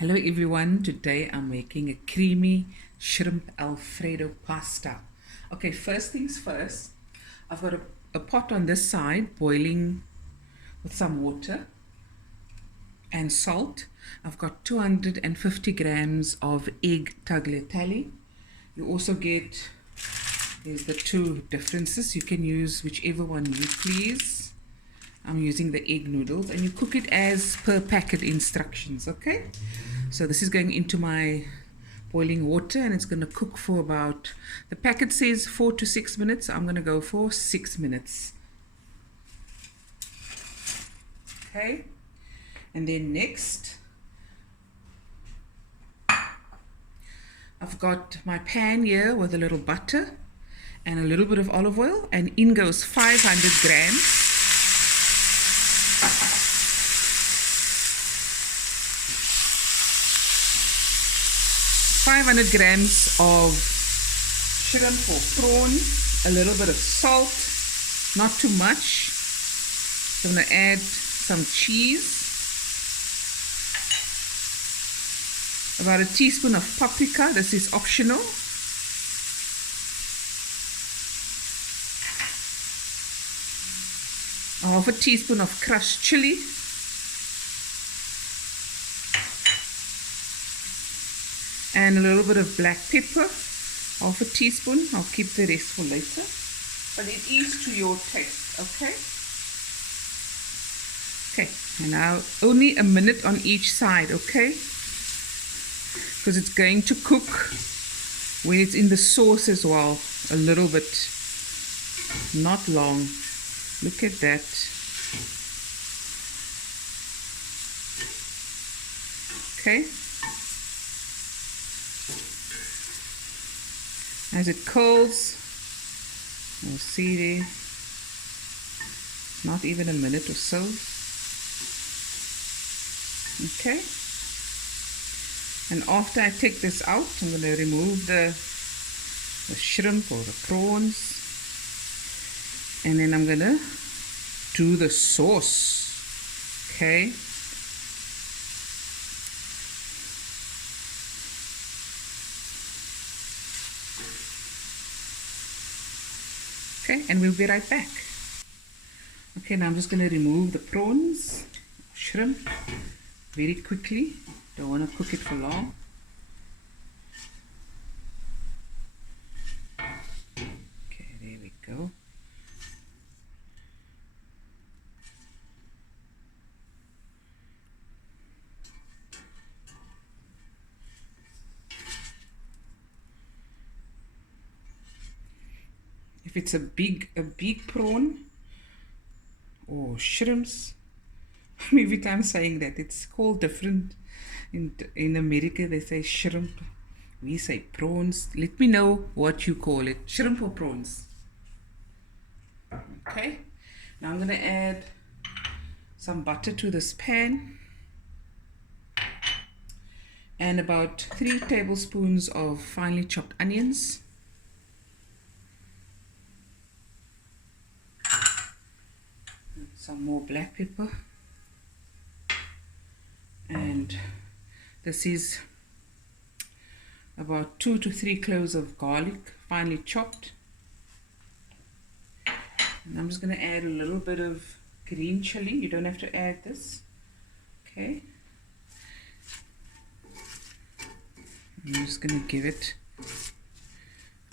Hello everyone, today I'm making a creamy shrimp Alfredo pasta. Okay, first things first, I've got a pot on this side boiling with some water and salt. I've got 250 grams of egg tagliatelle. You also get, there's the two differences, you can use whichever one you please. I'm using the egg noodles and you cook it as per packet instructions, okay? So this is going into my boiling water and it's going to cook for about, the packet says 4 to 6 minutes. I'm going to go for 6 minutes. Okay, and then next, I've got my pan here with a little butter and a little bit of olive oil, and in goes 500 grams. 500 grams of shrimp or prawns, a little bit of salt, not too much. So I'm going to add some cheese, about a teaspoon of paprika, this is optional. Half a teaspoon of crushed chili. And a little bit of black pepper, half a teaspoon. I'll keep the rest for later. But it is to your taste, okay? Okay, and now only a minute on each side, okay? Because it's going to cook when it's in the sauce as well, a little bit, not long. Look at that. Okay. As it cools, you'll see there, not even a minute or so. Okay. And after I take this out, I'm going to remove the shrimp or the prawns. And then I'm going to do the sauce. Okay. Okay, and we'll be right back. Okay, now I'm just going to remove the prawns, shrimp, very quickly. Don't want to cook it for long. Okay, there we go. If it's a big prawn or shrimps, every time I'm saying that, it's called different. In America they say shrimp, we say prawns. Let me know what you call it, shrimp or prawns. Okay, now I'm going to add some butter to this pan and about 3 tablespoons of finely chopped onions. Some more black pepper, and this is about 2 to 3 cloves of garlic, finely chopped. And I'm just going to add a little bit of green chili. You don't have to add this. Okay. I'm just going to give it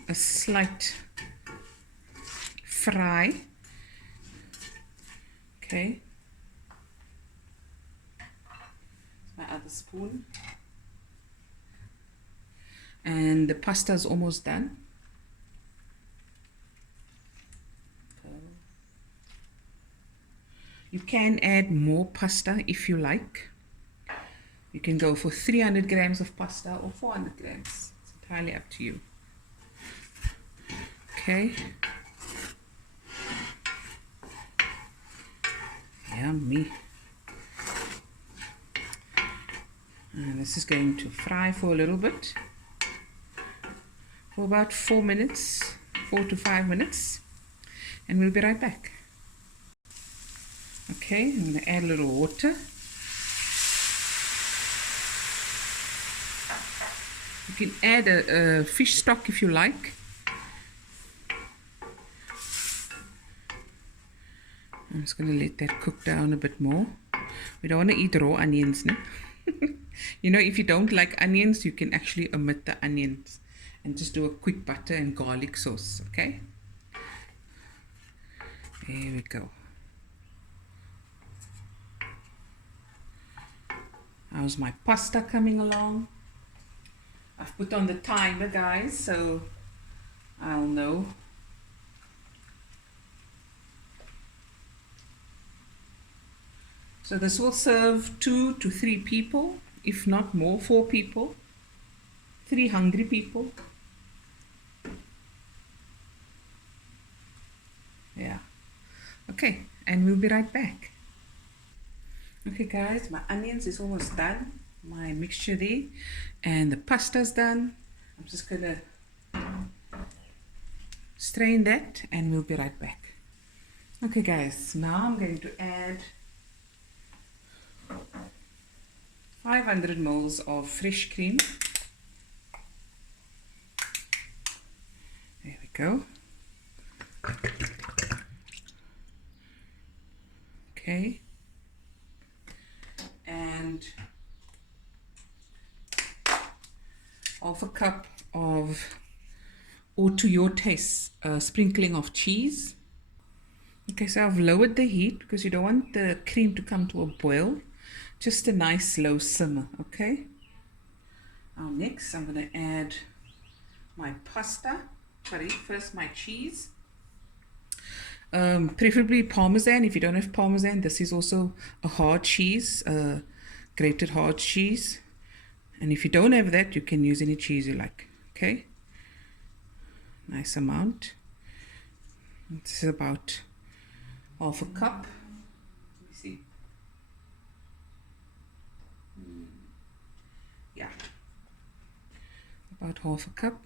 a slight fry. Okay, my other spoon, and the pasta is almost done. You can add more pasta if you like. You can go for 300 grams of pasta or 400 grams. It's entirely up to you. Okay. Yummy. And this is going to fry for a little bit, for about 4 minutes, 4 to 5 minutes, and we'll be right back. Okay, I'm going to add a little water. You can add a fish stock if you like. I'm just going to let that cook down a bit more. We don't want to eat raw onions, no? You know, if you don't like onions, you can actually omit the onions and just do a quick butter and garlic sauce, okay? There we go. How's my pasta coming along? I've put on the timer, guys, so I'll know. So this will serve 2 to 3 people, if not more, 4 people, 3 hungry people. Yeah. Okay, and we'll be right back. Okay guys, my onions is almost done, my mixture there, and the pasta's done. I'm just gonna strain that and we'll be right back. Okay guys, now I'm going to add 500 ml of fresh cream. There we go. Okay. And half a cup of, or to your taste, sprinkling of cheese. Okay, so I've lowered the heat because you don't want the cream to come to a boil. Just a nice slow simmer, okay? Now next I'm going to add my pasta. Sorry, first my cheese. Preferably Parmesan. If you don't have Parmesan, this is also a hard cheese, grated hard cheese. And if you don't have that, you can use any cheese you like, okay? Nice amount. This is about half a cup. Let me see. Yeah, about half a cup.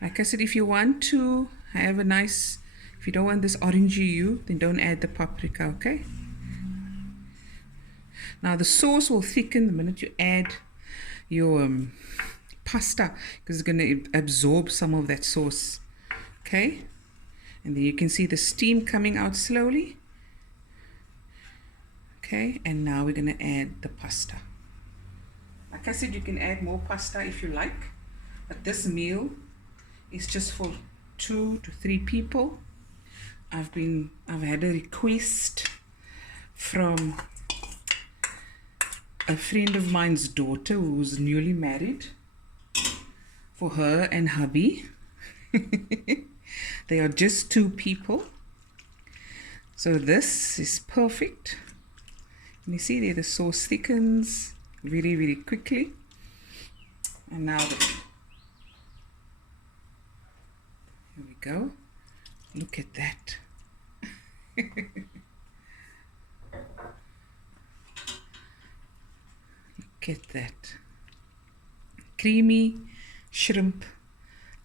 Like I said, if you want to have a nice, if you don't want this orangey hue, then don't add the paprika, okay? Now the sauce will thicken the minute you add your pasta, because it's going to absorb some of that sauce, okay? And then you can see the steam coming out slowly. Okay, and now we're going to add the pasta. Like I said, you can add more pasta if you like, but this meal is just for 2 to 3 people. I've had a request from a friend of mine's daughter who's newly married, for her and hubby. They are just 2 people, so this is perfect. And you see there the sauce thickens very quickly. And now here we go. Look at that. Look at that. Creamy shrimp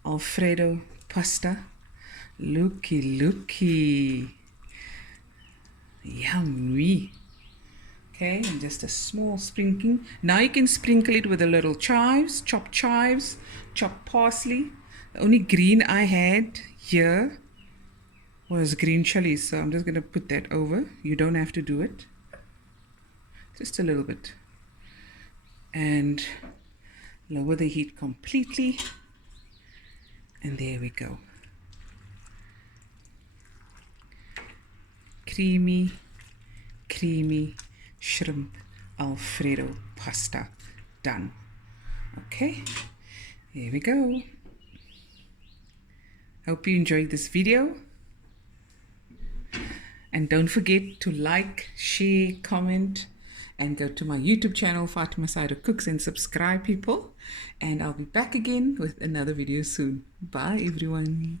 Alfredo pasta. Looky. Yummy. Okay, and just a small sprinkling. Now you can sprinkle it with a little chives, chopped parsley. The only green I had here was green chilies, so I'm just going to put that over. You don't have to do it. Just a little bit. And lower the heat completely. And there we go. Creamy shrimp Alfredo pasta done. Okay, there we go. Hope you enjoyed this video, and don't forget to like, share, comment, and go to my YouTube channel, Fatima Cider Cooks, and subscribe, people. And I'll be back again with another video soon. Bye everyone.